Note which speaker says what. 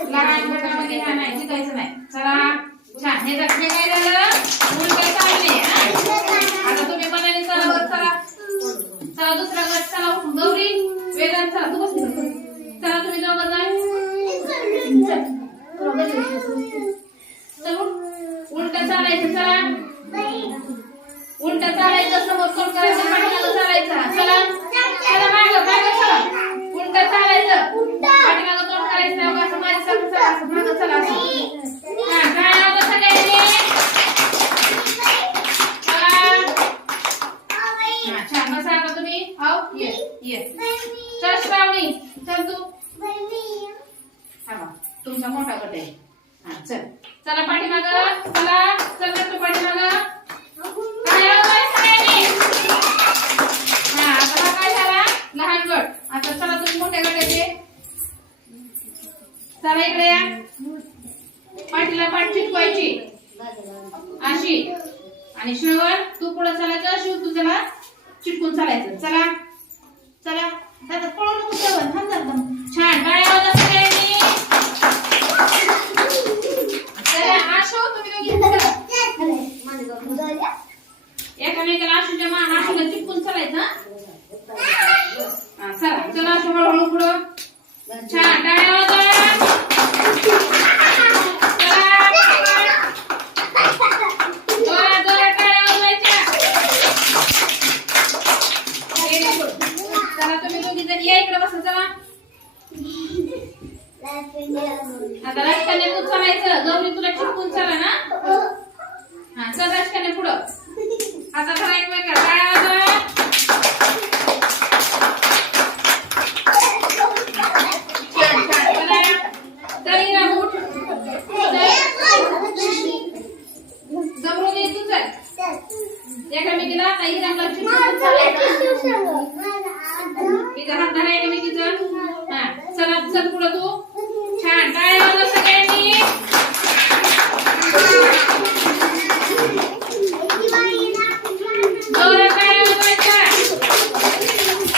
Speaker 1: नाही शिकायचं नाही चला छान हे जखमे काय झालं उलटे चालले हा? आता तुम्ही मनाने चला बघ चला चला दुसरा गट चला गौरी वेदांत चला तू चला तुम्ही दोघं जाय चल. चल चालायचं चला उलट चालायचं समोर कोण करायचं पाठीमागं चालायचं चला चला मागं मागं चला उलटं चालायचं पाठीमागं तोंड करायचं नाही उगाच असं माझ्यासारखं चला असं मागं चला असं हा काय आलं सगळ्यांनी चला सांगा छान तुम्ही. हो? येस येस चल श्रावणी चल तू हा बा तुमचा मोठा गट आहे. हा चल. चला पाठीमागं. चला. चल तू पाठीमागं. हो, हो, हा काय झाला? लहान गट. आता चला तुम्ही मोठ्या गटाचे. चला इकडे या. पाठीला पाठ चिटकवायची. अशी. आणि श्रवण तू पुढे चालायचं शिव तू त्याला चिटकून चालायचं. चला. चला. दादा पळू नको श्रवण थांब थांब. छान. टाळ्या चला आशू तुम्ही दोघी. एकामेकाला आशूच्या मान आशूला चिटकून चालायचं हं? हा चला चला आशू हळूहळू पुढं छान टाळ्या वाजवा चला जोरात जोरात टाळ्या वाजवायच्या चला तुम्ही दोघी जण या इकडे बसा चला. आता राजकाने तू चालायचं गौरी तुला चिटकून चला ना हा चल राजकाने पुढं आता धरा एकमेका टाळ्या वाजवा छान छान चला तरी ना उठ गौरव तू चल एकामेकीला काही